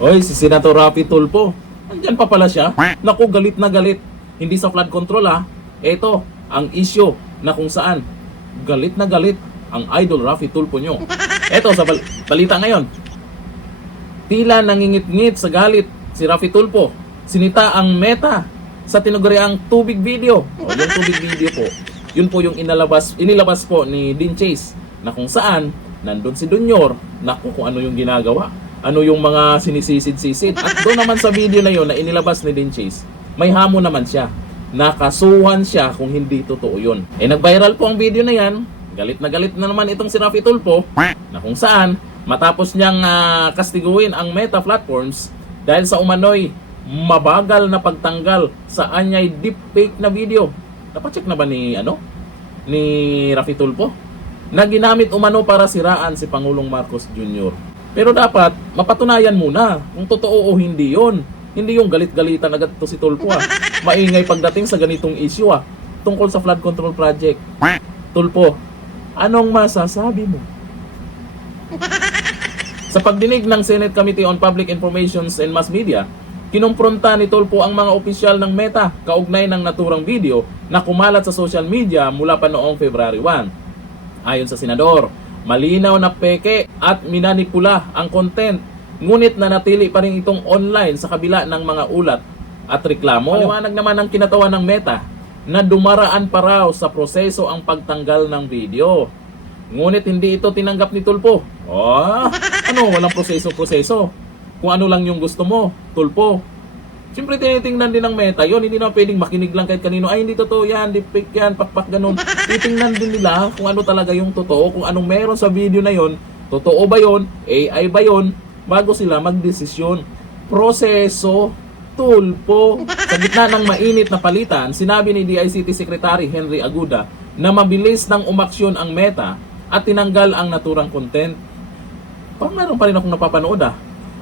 Hoy, si Senator Raffy Tulfo. Andyan pa pala siya. Naku, galit na galit. Hindi sa flood control ha. Ito, ang issue na kung saan galit na galit ang idol Raffy Tulfo nyo. Ito, sa balita ngayon. Tila nangingit-ngit sa galit si Raffy Tulfo. Sinita ang Meta sa tinuguriang tubig video. O, yung tubig video po, yun po yung inilabas po ni Dean Chase na kung saan nandun si Donyor. Naku, kung ano yung ginagawa. Ano yung mga sinisisid-sisid. At doon naman sa video na yun na inilabas ni Dean Chase, may hamon naman siya. Nakasuhan siya kung hindi totoo yun. Nag-viral po ang video na yan. Galit na naman itong si Raffy Tulfo na kung saan matapos niyang kastiguin ang Meta platforms dahil sa umano'y mabagal na pagtanggal sa anyay deepfake na video. Napacheck na ba ni Raffy Tulfo? Na ginamit umano para siraan si Pangulong Marcos Jr. Pero dapat mapatunayan muna kung totoo o hindi yon. Hindi yung galit-galitan agad to si Tulfo Maingay pagdating sa ganitong issue tungkol sa flood control project. Tulfo, anong masasabi mo? Sa pagdinig ng Senate Committee on Public Information and Mass Media, kinumpronta ni Tulfo ang mga opisyal ng Meta kaugnay ng naturang video na kumalat sa social media mula pa noong February 1. Ayon sa senador, malinaw na peke at minanipula ang content, ngunit nanatili pa rin itong online sa kabila ng mga ulat at reklamo. Maliwanag naman ang kinatawan ng Meta na dumaraan pa raw sa proseso ang pagtanggal ng video. Ngunit hindi ito tinanggap ni Tulfo. Walang proseso-proseso. Kung ano lang yung gusto mo, Tulfo. Siyempre tinitingnan din ng Meta yon. Hindi na pwedeng makinig lang kahit kanino. Ay, hindi totoo yan, deepfake yan, pakpak ganun. Titingnan din nila kung ano talaga yung totoo, kung anong meron sa video na yon. Totoo ba yon? AI ba yon? Bago sila magdesisyon. Proseso, Tulfo. Sa gitna ng mainit na palitan, sinabi ni DICT Secretary Henry Aguda na mabilis nang umaksyon ang Meta at tinanggal ang naturang content. Parang meron pa rin akong napapanood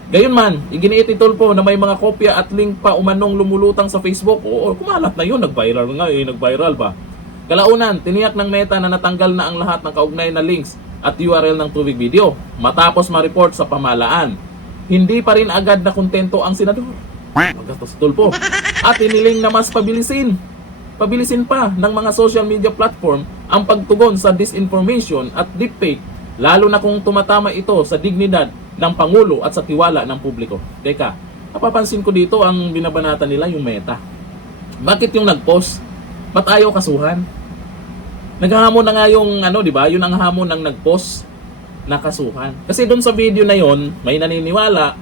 Gayunman, iginiit ni Tulfo na may mga kopya at link pa umanong lumulutang sa Facebook. Oo, kumalat na yun, nag-viral nga nag-viral ba? Kalaunan, tiniyak ng Meta na natanggal na ang lahat ng kaugnay na links at URL ng tubig video matapos ma-report sa pamahalaan. Hindi pa rin agad na kontento ang senador. Magatos Tulfo. At iniling na mas pabilisin pa ng mga social media platform ang pagtugon sa disinformation at deepfake, lalo na kung tumatama ito sa dignidad ng Pangulo at sa tiwala ng publiko. Teka, napapansin ko dito ang binabanata nila yung Meta. Bakit yung nag-post? Ba't ayaw kasuhan? Naghahamon na nga yung di ba? Yun ang hamon ng nag-post na kasuhan. Kasi doon sa video na yon, may naniniwala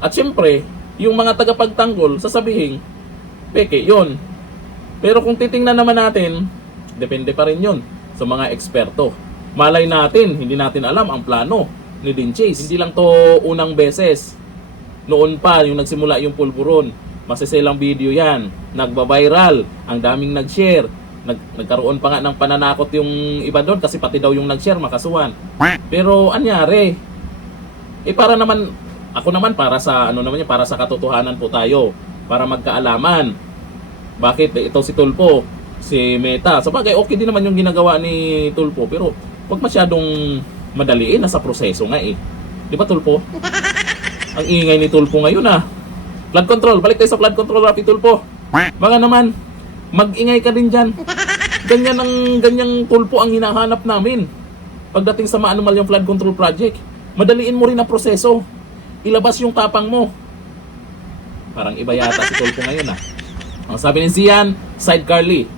at syempre, yung mga tagapagtanggol sasabihin, peke, yon. Pero kung titingnan naman natin, depende pa rin yon sa mga eksperto. Malay natin, hindi natin alam ang plano ni Dean Chase. Hindi lang to unang beses. Noon pa, yung nagsimula yung pulburon, masiselang video yan. Nagba-viral, ang daming nag-share. Nagkaroon pa nga ng pananakot yung iba doon kasi pati daw yung nag-share makasuhan. Pero anyari? Para naman, ako naman para sa para sa katotohanan po tayo, para magkaalaman. Bakit ito si Tulfo, si Meta? Sabagay, okay din naman yung ginagawa ni Tulfo, pero wag masyadong madaliin, nasa proseso nga Di ba Tulfo? Ang ingay ni Tulfo ngayon Flood control, balik tayo sa flood control, Raffy Tulfo. Baka naman, mag-ingay ka din dyan. Ganyang Tulfo ang hinahanap namin. Pagdating sa maanumal yung flood control project, madaliin mo rin ang proseso. Ilabas yung tapang mo. Parang iba yata si Tulfo ngayon Ang sabi ni Zian, Sidecar Lee,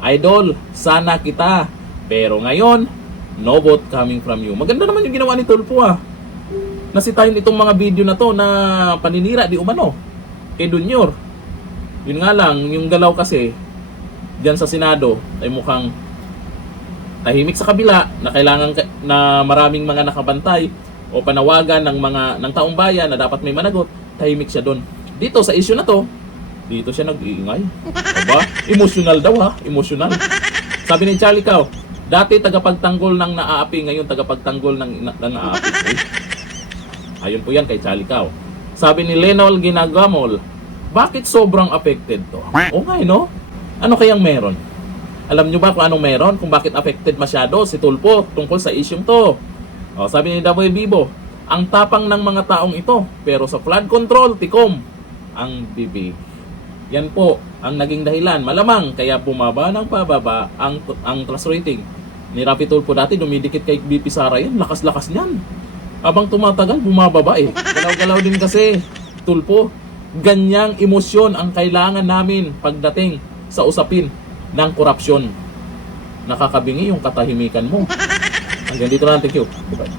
Idol, sana kita. Pero ngayon, no vote coming from you. Maganda naman yung ginawa ni Tulfo Nasitahin itong mga video na to na paninira di umano kay Donyor. Yun nga lang, yung galaw kasi diyan sa Senado ay mukhang tahimik sa kabila na kailangan na maraming mga nakabantay o panawagan ng taong bayan na dapat may managot. Tahimik siya doon. Dito sa issue na to, dito siya nag-iingay. Aba, emotional daw emotional. Sabi ni Charlie Cao, dati tagapagtanggol ng naaapi, ngayon tagapagtanggol ng naaapi. Ayun po yan kay Charlie Cao. Sabi ni Lenol Ginagamol, bakit sobrang affected to? Okay, no? Ano kayang meron? Alam nyo ba kung anong meron? Kung bakit affected masyado si Tulfo tungkol sa isyong to? Sabi ni Daboy Bibo, Ang tapang ng mga taong ito, pero sa flood control, tikom ang bibig. Yan po ang naging dahilan. Malamang kaya bumaba ng pababa ang trust rating. Ni Rapi Tulfo dati dumidikit kay BP Sara yan. Lakas-lakas niyan. Habang tumatagal, bumababa eh. Galaw-galaw din kasi, Tulfo. Ganyang emosyon ang kailangan namin pagdating sa usapin ng korupsyon. Nakakabingi yung katahimikan mo. Hanggang dito lang. Thank you. Bye-bye.